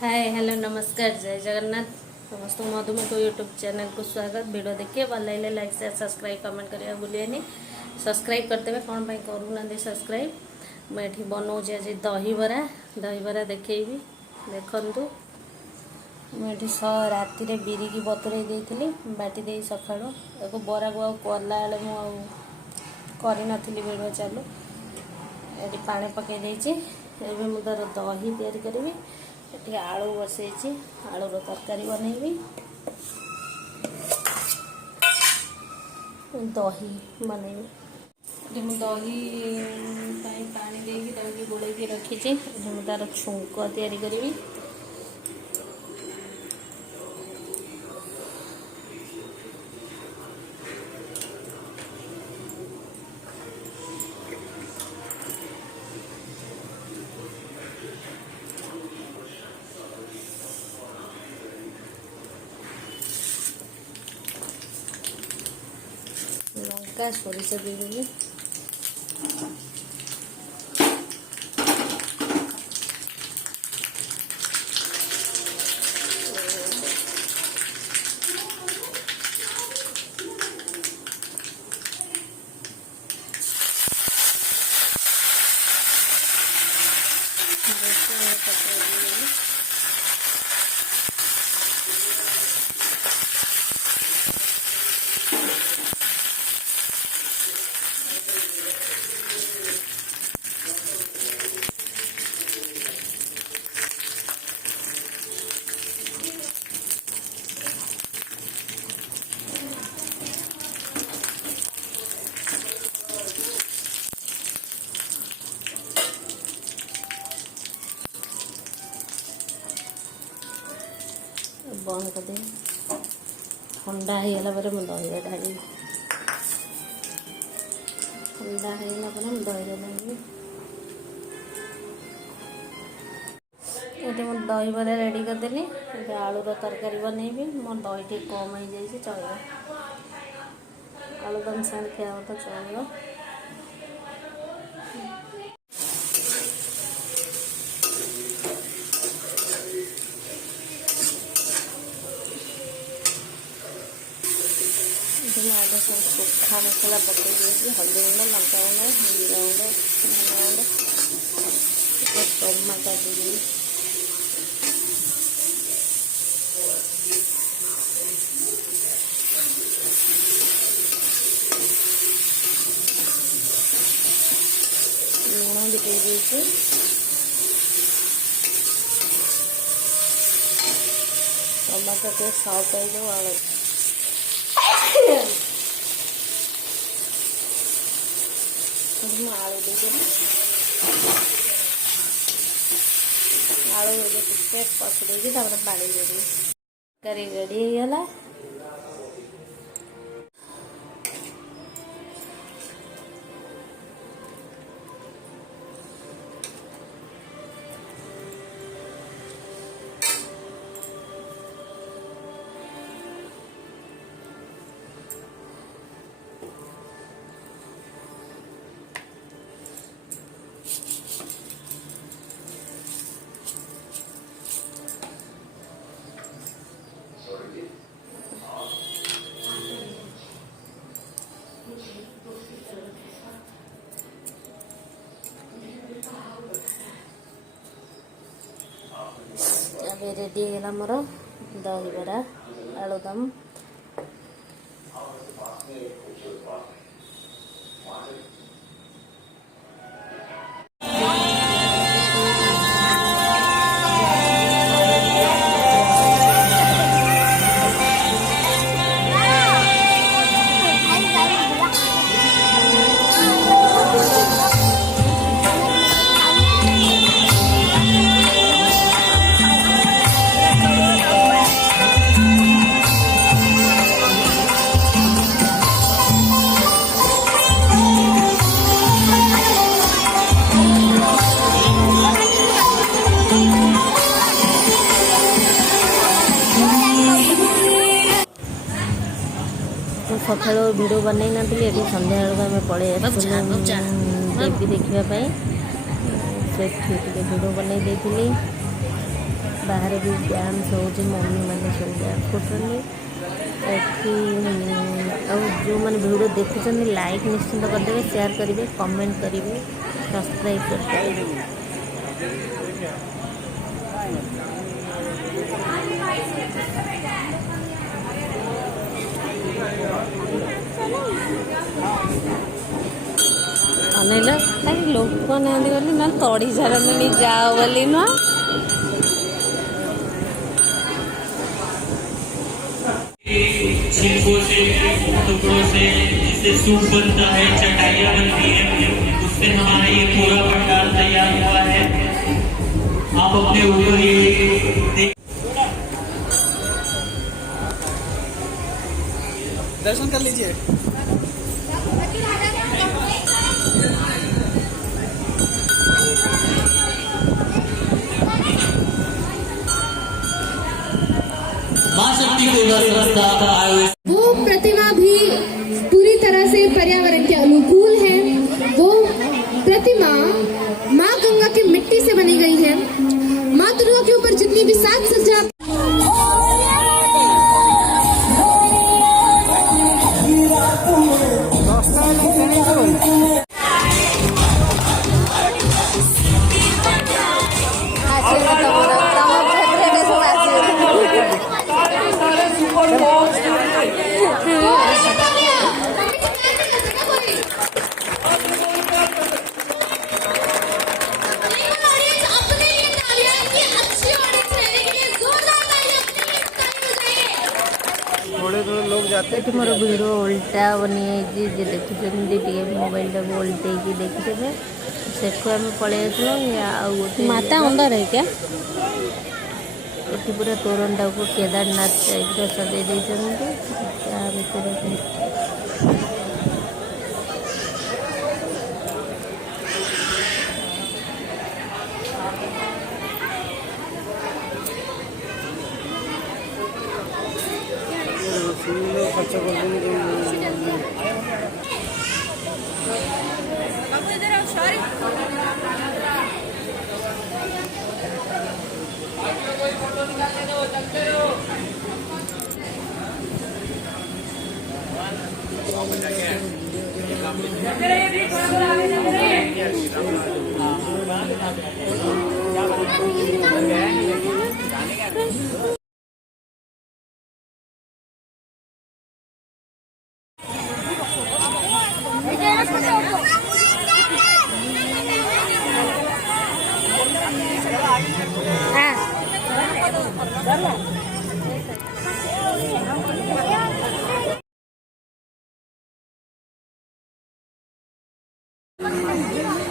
Hi hello नमस्कार जय जगन्नाथ समस्त मधुमेह यूट्यूब चैनल को स्वागत। वीडियो देखिए भल लगे लाइक शेयर सब्सक्राइब कमेंट करिया भूलिए। सब्सक्राइब करदेवे कौन पाई करूना सब्सक्राइब। मुझे बनाऊँच आज दहीबरा देखी देखु। मुझे राति बिरी की बतुरे देती बाटी दे सका बरा को कला मुझे वीडियो चालू ये पा पकई मुझे तार दही तैयारी करी। ये आलू बसई आलूर तरकारी बनैबी दही बनैबी मुझे दही पानी देकी दही गोलैकी रखी तार छुंक तैयारी करी। लंका सोरिष देदेवी बंद कर दे। ठंडा होगा पर मुझे दही ढाली ठंडा होगा पर मुझे दही ढाली ये मुझे दही बरा रेडी करदेली। आलूर तरकारी बनैबी मो दही टे कम हो जाए चलो आलूदम साथ खाया तो चलो। आगे सब सूखा मसला पकई हल्दी गुंड लंका गुंड जीरा गुंड धनिया गुंड टमाटा दी लुण भी दे टमाटो टे सॉफ्ट हो आलू आलू देदेवी आलू टे पसई पानी देवी करी रेडी होगा। रेडी है मोर दहीबरा आलूदम। सका भिडियो बनई नी ये सन्ध्या बेलू आम पलि देवी देखापी से भिडियो बनई बाहर भी डांस हो मम्मी मैंने सब डांस कर जो मैंने वीडियो देखुं लाइक निश्चिंत करदे, शेयर करेंगे, कमेंट करेंगे, सब्सक्राइब करते। अनिल कहीं लोक ना ना तड़ी सारे जाओ बोली नुआ छिलकों से, टुकड़ों से जिससे सूप बनता है, चटाइयाँ बनती है, उससे हमारा ये पूरा पंडाल तैयार हुआ है। आप अपने ऊपर ये दर्शन कर लीजिए। मां शक्ति को आयोजित वो प्रतिमा भी पूरी तरह से पर्यावरण के अनुकूल है। वो प्रतिमा माँ गंगा की मिट्टी से बनी गई है। माँ दुर्गा के ऊपर जितनी भी साज सज्जा थोड़े लोग जाते ये मोर वीडियो उल्टा बनी जे देखुं मोबाइल टाक उल्टे देखते सेठू आम पलि आस माता अंदर है क्या ये पूरा तोरण टाक केदारनाथ टाइप सजे भर खर्च कर देंगे।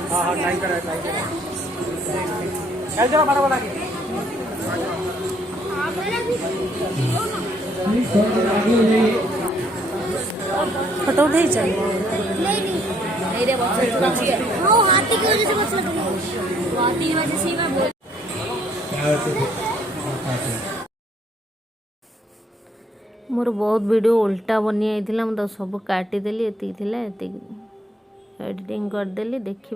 हाँ टाइम करा चलो बड़ा फोटो उठे चल मोर बहुत वीडियो उल्टा बनी आई मुझे सब काटिदेली एतिक एडिटिंग करदेली देखिए।